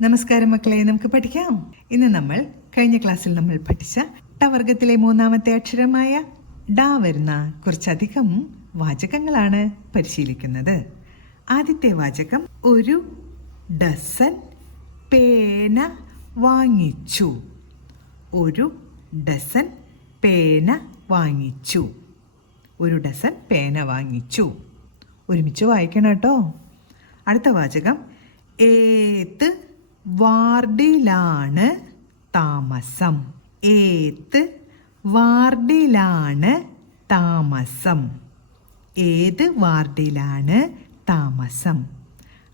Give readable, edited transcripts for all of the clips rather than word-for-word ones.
നമസ്കാരം മക്കളെ, നമുക്ക് പഠിക്കാം. ഇന്ന് നമ്മൾ കഴിഞ്ഞ ക്ലാസ്സിൽ നമ്മൾ പഠിച്ച ട വർഗത്തിലെ മൂന്നാമത്തെ അക്ഷരമായ ഡ വരുന്ന കുറച്ചധികം വാചകങ്ങളാണ് പരിശീലിക്കുന്നത്. ആദ്യത്തെ വാചകം, ഒരു ഡസൻ പേന വാങ്ങിച്ചു. ഒരു ഡസൻ പേന വാങ്ങിച്ചു. ഒരു ഡസൻ പേന വാങ്ങിച്ചു. ഒരുമിച്ച് വായിക്കണം കേട്ടോ. അടുത്ത വാചകം, ഏത് വാർഡിലാണ് താമസം. ഏത് വാർഡിലാണ് താമസം. ഏത് വാർഡിലാണ് താമസം.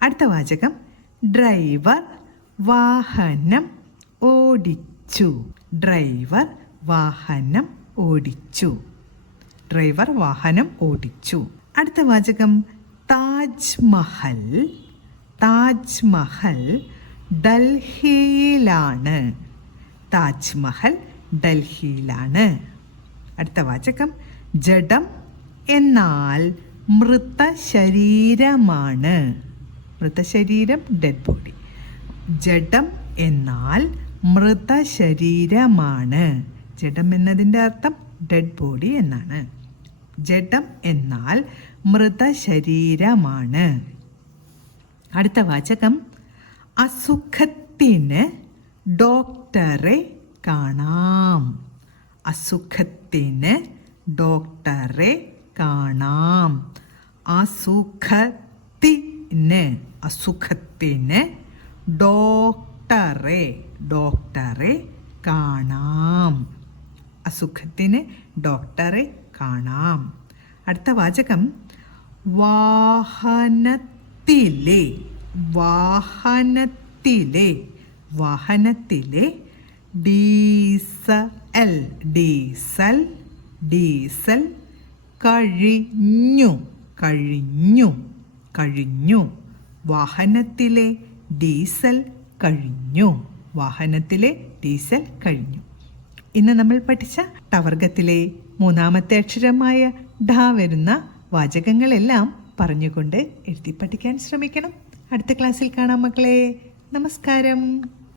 അടുത്ത വാചകം, ഡ്രൈവർ വാഹനം ഓടിച്ചു. ഡ്രൈവർ വാഹനം ഓടിച്ചു. ഡ്രൈവർ വാഹനം ഓടിച്ചു. അടുത്ത വാചകം, താജ്മഹൽ. താജ്മഹൽ ഡൽഹിയിലാണ്. താജ്മഹൽ ഡൽഹിയിലാണ്. അടുത്ത വാചകം, ജഡം എന്നാൽ മൃതശരീരമാണ്. മൃതശരീരം, ഡെഡ് ബോഡി. ജഡം എന്നാൽ മൃതശരീരമാണ്. ജഡം എന്നതിൻ്റെ അർത്ഥം ഡെഡ് ബോഡി എന്നാണ്. ജഡം എന്നാൽ മൃതശരീരമാണ്. അടുത്ത വാചകം, അസുഖത്തിന് ഡോക്ടറെ കാണാം. അസുഖത്തിന് ഡോക്ടറെ കാണാം. അസുഖത്തിന്, അസുഖത്തിന് ഡോക്ടറെ കാണാം. അസുഖത്തിന് ഡോക്ടറെ കാണാം. അടുത്ത വാചകം, വാഹനത്തിലെ. വാഹനത്തിലെ, വാഹനത്തിലെ ഡീസൽ. ഡീസൽ, ഡീസൽ കഴിഞ്ഞു. കഴിഞ്ഞു, കഴിഞ്ഞു. വാഹനത്തിലെ ഡീസൽ കഴിഞ്ഞു. വാഹനത്തിലെ ഡീസൽ കഴിഞ്ഞു. ഇന്ന് നമ്മൾ പഠിച്ച ട വർഗത്തിലെ മൂന്നാമത്തെ അക്ഷരമായ ഢ വരുന്ന വാചകങ്ങളെല്ലാം പറഞ്ഞുകൊണ്ട് എഴുതി പഠിക്കാൻ ശ്രമിക്കണം. അടുത്ത ക്ലാസ്സിൽ കാണാം മക്കളെ. നമസ്കാരം.